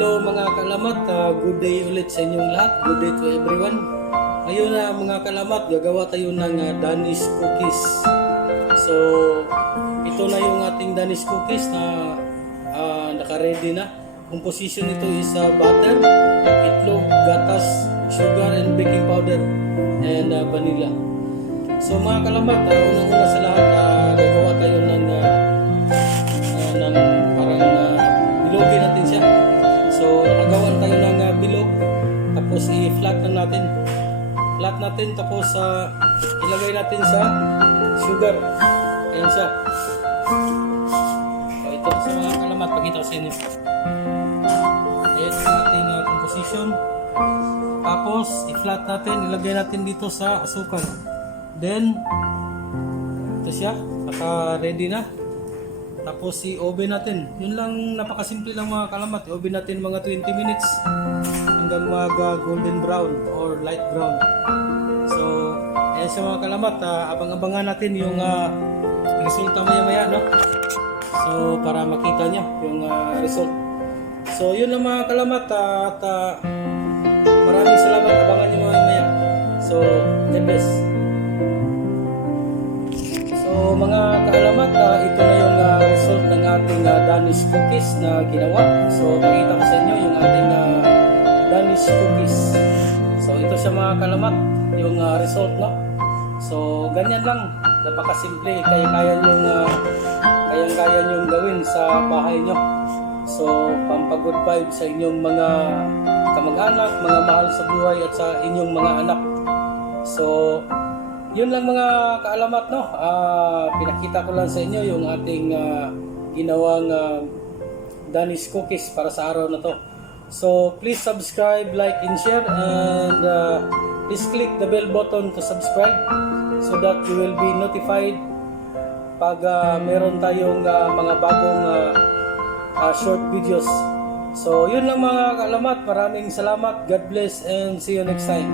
Hello mga kaalamat, good day ulit sa inyong lahat. Good day to everyone. Ngayon na mga kaalamat, gagawa tayo ng Danish cookies. So, ito na yung ating Danish cookies na naka-ready na. Composition nito is butter, itlog, gatas, sugar, and baking powder, and vanilla. So mga kaalamat, unang-una sa lahat, gagawa tayo ng parang bilogin natin siya. So nakagawan tayo ng bilog, tapos i-flat na natin. Flat natin, tapos ilagay natin sa sugar. Ayan siya. So ito sa mga kaalamat, pakita ko sa inyo. Ayan ang ating composition. Tapos i-flat natin, ilagay natin dito sa asukal. Then ito siya, naka-ready na. Tapos i-oven natin. Yun lang, napakasimple lang mga kaalamat. I-oven natin mga 20 minutes hanggang golden brown or light brown. So, ayan siya mga kaalamat. Abang-abangan natin yung resulta maya-maya, no? So, para makita nyo yung result. So, yun lang mga kaalamat. At maraming salamat. Abangan nyo maya-maya. So, the best. So mga kaalamat, ito na yung result ng ating Danish cookies na ginawa. So pakita ko sa inyo yung ating Danish cookies. So ito siya mga kaalamat, yung result, no? So ganyan lang, napakasimple. Kaya-kaya nyong gawin sa bahay nyo. So pampagood vibe sa inyong mga kamag-anak, mga mahal sa buhay, at sa inyong mga anak. So yun lang mga kaalamat, no? Pinakita ko lang sa inyo yung ating ginawang Danish cookies para sa araw na to. So please subscribe, like, and share, and please click the bell button to subscribe so that you will be notified pag meron tayong mga bagong short videos. So yun lang mga kaalamat, maraming salamat, God bless, and see you next time.